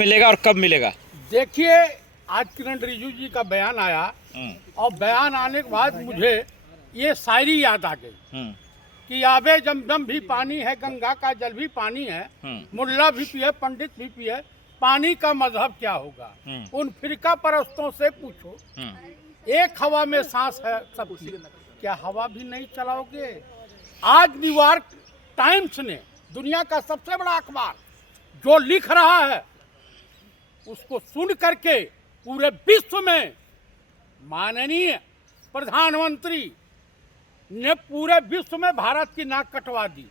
मिलेगा और कब मिलेगा? देखिए, आज किरण रिजिजू जी का बयान आया और बयान आने के बाद मुझे ये शायरी याद आ गई कि आबे जमजम भी पानी है, गंगा का जल भी पानी है, मुल्ला भी पिए पंडित भी पिए, पानी का मजहब क्या होगा? उन फिरका परस्तों से पूछो, एक हवा में सांस है सबकी, क्या हवा भी नहीं चलाओगे? आज न्यूयॉर्क टाइम्स ने, दुनिया का सबसे बड़ा अखबार, जो लिख रहा है उसको सुन करके पूरे विश्व में माननीय प्रधानमंत्री ने पूरे विश्व में भारत की नाक कटवा दी।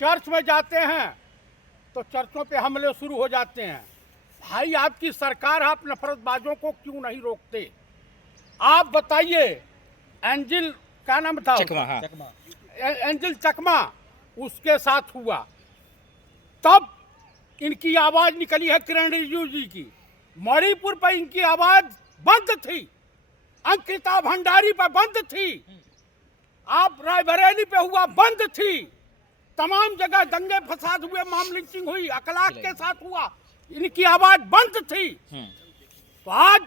चर्च में जाते हैं तो चर्चों पे हमले शुरू हो जाते हैं। भाई, आपकी सरकार, आप नफरतबाजों को क्यों नहीं रोकते? आप बताइए, एंजिल क्या नाम था? चकमा, हाँ। एंजिल चकमा, उसके साथ हुआ, तब इनकी आवाज निकली है किरण रिजिजू जी की। मणिपुर पर इनकी आवाज बंद थी, अंकिता भंडारी पर बंद थी, आप रायबरेली पे हुआ बंद थी, तमाम जगह दंगे फसाद हुए, मॉब लिंचिंग हुई, अखलाक के साथ हुआ, इनकी आवाज बंद थी। तो आज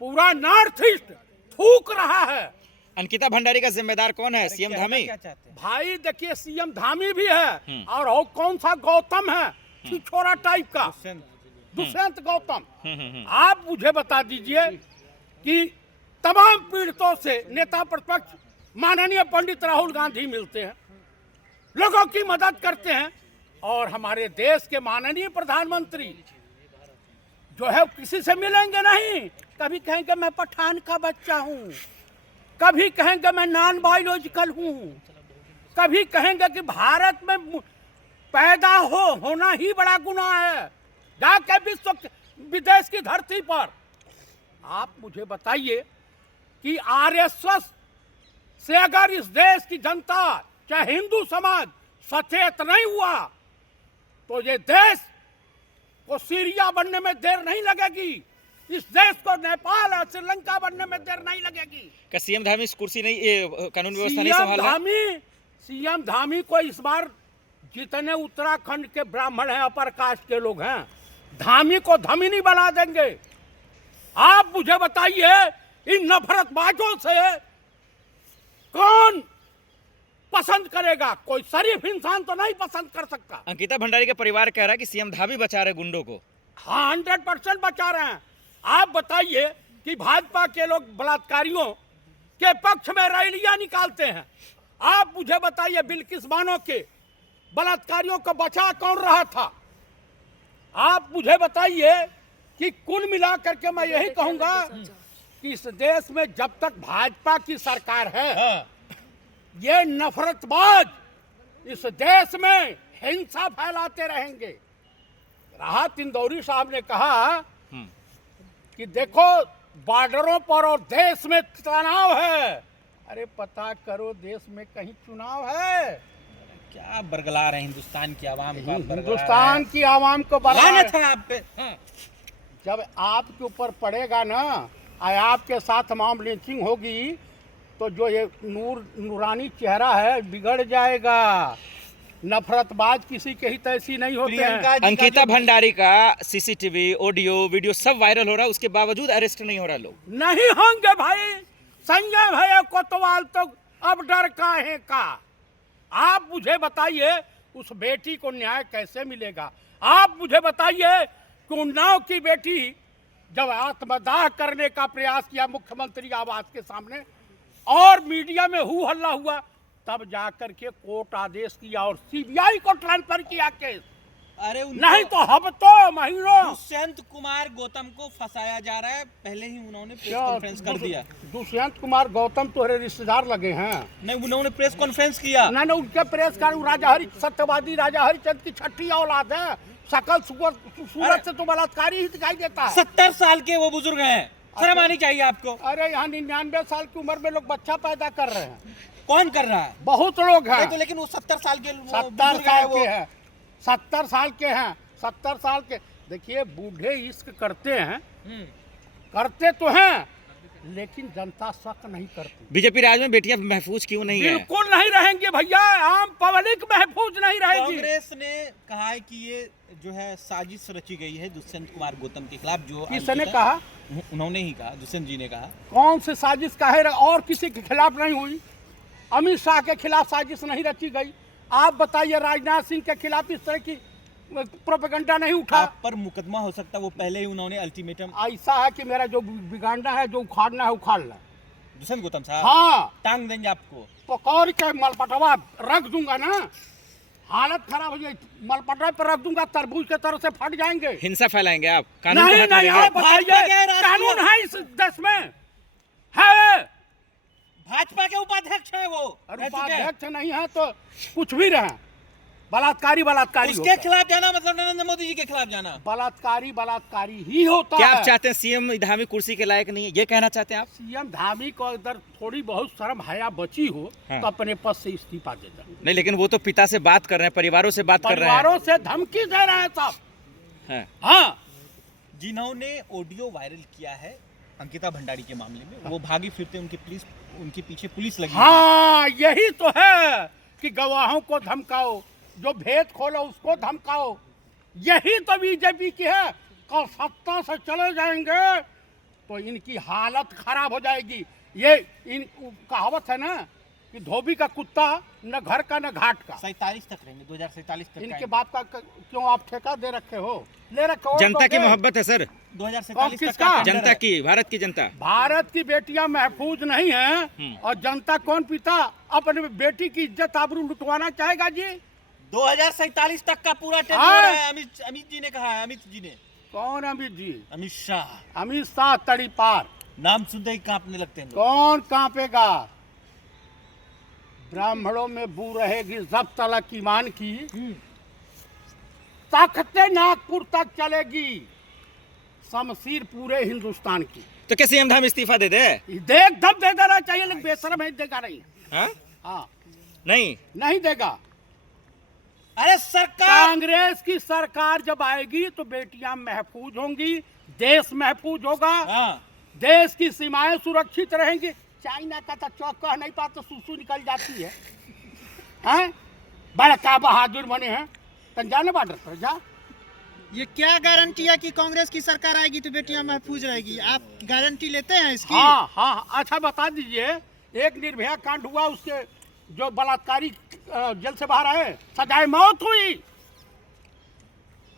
पूरा नॉर्थ ईस्ट थूक रहा है। अंकिता भंडारी का जिम्मेदार कौन है? सीएम धामी? भाई देखिए, सीएम धामी भी है और वो कौन सा गौतम है, छिछोरा टाइप का, दुष्यंत गौतम। आप मुझे बता दीजिए कि तमाम पीड़ितों से नेता प्रतिपक्ष माननीय पंडित राहुल गांधी मिलते हैं, लोगों की मदद करते हैं, और हमारे देश के माननीय प्रधानमंत्री जो है किसी से मिलेंगे नहीं। कभी कहेंगे मैं पठान का बच्चा हूँ, कभी कहेंगे मैं नॉन बायोलॉजिकल हूँ, कभी कहेंगे कि भारत में पैदा होना ही बड़ा गुनाह है, जाके विदेश की धरती पर। आप मुझे बताइए कि आरएसएस से अगर इस देश की जनता, चाहे हिंदू समाज, सचेत नहीं हुआ तो ये देश को सीरिया बनने में देर नहीं लगेगी, इस देश को नेपाल और श्रीलंका बनने में देर नहीं लगेगी। क्या सीएम धामी इस कुर्सी नहीं, कानून व्यवस्था नहीं संभाला? सीएम धामी को इस बार जितने उत्तराखंड के ब्राह्मण हैं, अपर कास्ट के लोग हैं, धामी को धमिनी बना देंगे। आप मुझे बताइए, इन नफरतबाजों से कौन पसंद करेगा? कोई शरीफ इंसान तो नहीं पसंद कर सकता। अंकिता भंडारी का परिवार कह रहा है कि सीएम धामी बचा रहे गुंडों को। हाँ, 100% बचा रहे हैं। आप बताइए कि भाजपा के लोग बलात्कारियों के पक्ष में रैलियां निकालते हैं। आप मुझे बताइए, बिल्किस बानो के बलात्कारियों को बचा कौन रहा था? आप मुझे बताइए कि कुल मिलाकर के मैं यही कहूंगा कि इस देश में जब तक भाजपा की सरकार है, ये नफरतबाज इस देश में हिंसा फैलाते रहेंगे। राहत इंदौरी साहब ने कहा कि देखो, बॉर्डरों पर और देश में तनाव है। अरे पता करो, देश में कहीं चुनाव है क्या? बरगला रहे हिंदुस्तान की आवाम का, हिंदुस्तान की आवाम को लानत है आप पे। जब आपके ऊपर पड़ेगा ना, आपके साथ मॉब लिंचिंग होगी, तो जो ये नूरानी चेहरा है बिगड़ जाएगा। नफरतबाज किसी के ही तैसी नहीं होते हैं। अंकिता भंडारी का सीसीटीवी, ऑडियो, वीडियो सब वायरल हो रहा है, उसके बावजूद अरेस्ट नहीं हो रहा। लोग नहीं होंगे भाई, संजय भैया कोतवाल तो अब डर काहे का? आप मुझे बताइए, उस बेटी को न्याय कैसे मिलेगा? आप मुझे बताइए कि उन्नाव की बेटी जब आत्मदाह करने का प्रयास किया मुख्यमंत्री आवास के सामने और मीडिया में हू हल्ला हुआ, तब जाकर के कोर्ट आदेश किया और सीबीआई को ट्रांसफर किया केस। अरे नहीं तो हफ्तों महीनों दुष्यंत कुमार गौतम को फंसाया जा रहा है। पहले ही उन्होंने प्रेस कॉन्फ्रेंस कर दिया। दुष्यंत कुमार गौतम तुम्हारे रिश्तेदार लगे हैं? नहीं, उन्होंने प्रेस कॉन्फ्रेंस किया। ना उनके प्रेस का राजा हरि सत्यवादी राजा हरिचंद की छठी औलाद है। सकल सूरत से तो बलात्कारी ही दिखाई देता है। 70 साल के वो बुजुर्ग हैं, शर्म आनी चाहिए आपको। अरे यहाँ 99 साल की उम्र में लोग बच्चा पैदा कर रहे हैं। कौन कर रहा है? बहुत लोग हैं। तो लेकिन वो 70 साल के 70 साल के हैं, 70 साल के हैं, 70 साल के। देखिए, बूढ़े इश्क करते हैं, करते तो हैं, लेकिन जनता शक नहीं करती। बीजेपी राज में बेटियां महफूज क्यों नहीं है? बिल्कुल नहीं रहेंगी भैया, आम पब्लिक महफूज नहीं रहेगी। कांग्रेस ने कहा है कि ये जो है साजिश रची गई है दुष्यंत कुमार गौतम के खिलाफ। जो किसने कहा? उन्होंने ही कहा, दुष्यंत जी ने कहा। कौन से साजिश का है? और किसी के खिलाफ नहीं हुई। अमित शाह के खिलाफ साजिश नहीं रची गई। आप बताइए, राजनाथ सिंह के खिलाफ इस तरह की प्रोपेगेंडा नहीं उठा। आप पर मुकदमा हो सकता है, वो पहले ही उन्होंने अल्टीमेटम। ऐसा है कि मेरा जो बिगाड़ना है, जो उखाड़ना है उखाड़ ला। दुष्यंत गौतम साहब हाँ, टांग देंगे आपको। पकौड़ के मलपटवा रख दूंगा ना, हालत खराब हो जाए। मलपटवा पर रख दूंगा, तरबूज के तरह से फट जाएंगे। हिंसा फैलाएंगे आप? कानून नहीं के हाथ नहीं, में आप बताइए, कानून है इस देश में? है। भाजपा के उपाध्यक्ष है वो। उपाध्यक्ष नहीं है तो कुछ भी रहे, बलात्कारी बलात्कारी उसके खिलाफ जाना मतलब नरेंद्र मोदी जी के खिलाफ जाना। बलात्कारी बलात्कारी ही होता क्या है। आप चाहते हैं सीएम धामी कुर्सी के लायक नहीं है, ये कहना चाहते हैं आप? सीएम धामी को अगर थोड़ी बहुत शर्म हया बची हो हाँ। तो अपने पद से इस्तीफा दे दें। नहीं, लेकिन वो तो पिता से बात कर रहे हैं, परिवारों से बात कर रहे हैं। परिवारों से धमकी दे रहे हैं साहब। हाँ। हाँ, जिन्होंने ऑडियो वायरल किया है अंकिता भंडारी के मामले में, वो भागी फिरते उनके पीछे पुलिस लगी। हाँ, यही तो है कि गवाहों को धमकाओ, जो भेद खोलो उसको धमकाओ। यही तो बीजेपी की है। कल सत्ता से चले जाएंगे तो इनकी हालत खराब हो जाएगी। ये इन कहावत है ना कि धोबी का कुत्ता न घर का न घाट का। 47 तक रहेंगे, 2047 तक। इनके बाप का क्यों आप ठेका दे रखे हो? ले रखे हो? जनता की तो मोहब्बत है सर, 2047 तक किसका? का जनता की, भारत की जनता। भारत की बेटियां महफूज नहीं हैं और जनता कौन पिता अपने बेटी की इज्जत आबरू लुटवाना चाहेगा जी? 2047 तक का पूरा टेंडर हाँ। है। अमित जी ने कहा है। अमित जी ने। कौन अमित जी? अमित शाह। अमित शाह तड़ी पार। नाम सुनते ही कांपने लगते हैं लोग। कौन कांपेगा? ब्राह्मणों में बू रहेगी जब्त तलक ईमान की, तख्ते नागपुर तक चलेगी शमशीर पूरे हिंदुस्तान की। तो क्या सीएम धामी इस्तीफा दे दे? देख दम दे देना चाहिए, लेकिन बेशरम है, देगा नहीं। हाँ? हाँ, नहीं नहीं देगा। अरे सरकार, कांग्रेस की सरकार जब आएगी तो बेटियां महफूज होंगी, देश महफूज होगा, हाँ। देश की सीमाएं सुरक्षित रहेंगी। चाइना का तो चौक कह नहीं पाता, सुसु निकल जाती है। हैं? बड़का बहादुर बने हैं। तंजाने बॉर्डर पर जा। ये क्या गारंटी है कि कांग्रेस की सरकार आएगी तो बेटियां महफूज रहेगी? आप गारंटी लेते हैं इसकी? हाँ हाँ, अच्छा बता दीजिए, एक निर्भया कांड हुआ, उसके जो बलात्कारी जेल से बाहर आए, सजाए मौत हुई।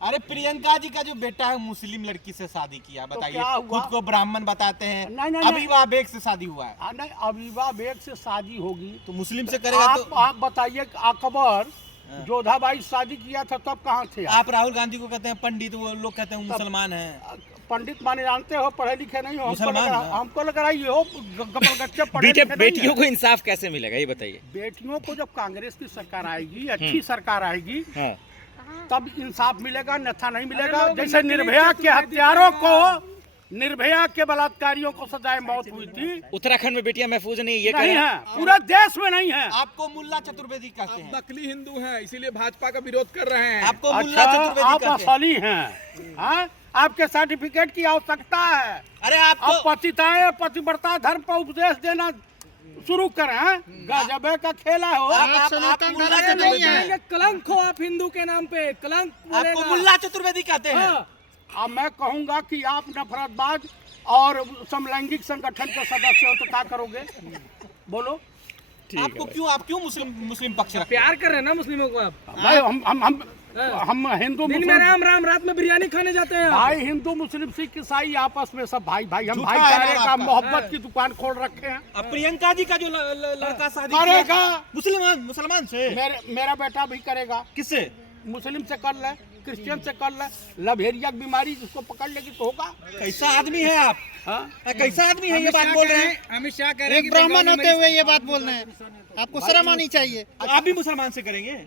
अरे प्रियंका जी का जो बेटा है मुस्लिम लड़की से शादी किया, बताइए। क्या हुआ? खुद को ब्राह्मण बताते हैं। नहीं, नहीं, अविवाह बेग से शादी हुआ है। नहीं, अविवा बेग से शादी होगी तो मुस्लिम से करेगा तो आप बताइए, अकबर जोधाबाई शादी किया था तब कहाँ थे आप राहुल गांधी को कहते हैं पंडित, वो लोग कहते हैं मुसलमान हैं। पंडित माने जानते हो, पढ़े लिखे नहीं हो। मुसलमान हैं। हमको लग रहा है ये हो गपलगच्चे पढ़े लिखे नहीं बेटियों हैं। को इंसाफ कैसे मिलेगा, ये बताइए। बेटियों को जब कांग्रेस की सरकार आएगी, अच्छी सरकार आएगी, हाँ। तब इंसाफ मिलेगा, अन्यथा नहीं मिलेगा। जैसे निर्भया के हत्यारों को, निर्भया के बलात्कारियों को सजाए मौत हुई थी, उत्तराखंड में बेटियां महफूज नहीं, ये नहीं कह है, पूरे देश में नहीं है। आपको मुल्ला चतुर्वेदी कहते हैं। नकली हिंदू हैं, इसीलिए भाजपा का विरोध कर रहे हैं। आपको मुल्ला अच्छा, चतुर्वेदी आप कहते हैं। असली हैं। हाँ? आपके सर्टिफिकेट की आवश्यकता है। अरे अब आपको पतिताएं पतिव्रता धर्म पर उपदेश देना शुरू करें। गजबे का खेला हो। आप मुल्ला चतुर्वेदी हैं। कलंक हो आप हिंदू के नाम पे, कलंक आपको मुल्ला चतुर्वेदी कहते हैं। अब मैं कहूंगा कि आप नफरतबाज और समलैंगिक संगठन के सदस्य हो तो क्या करोगे? बोलो। आपको क्यों, आप क्यों मुस्लिम पक्ष रखते हैं? प्यार कर रहे हैं ना मुस्लिमों को आप? भाई हम हिंदू दिन में मुस्लिम, राम राम, रात में बिरयानी खाने जाते हैं आप। भाई हिंदू मुस्लिम सिख ईसाई आपस में सब भाई भाई, हम झूठा है भाईचारे ना का आपका। मोहब्बत की दुकान खोल रखे हैं। अब प्रियंका जी का जो लड़का शादी करेगा। किया मुसलमान से, मेरा बेटा भी करेगा। किससे? मुस्लिम से कर ले, क्रिश्चियन से कर ले। लभेरिया की बीमारी जिसको पकड़ लेगी तो होगा। कैसा आदमी है आप? हाँ? कैसा आदमी है ये बात बोल रहे हैं? अमित शाह कह रहे हैं एक ब्राह्मण होते हुए ये बात बोल रहे हैं, आपको शर्म आनी चाहिए। तो आप भी मुसलमान से करेंगे?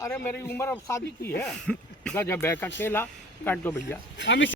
अरे मेरी उम्र अब शादी की है। गजब है का खेला, काट दो भैया। अमित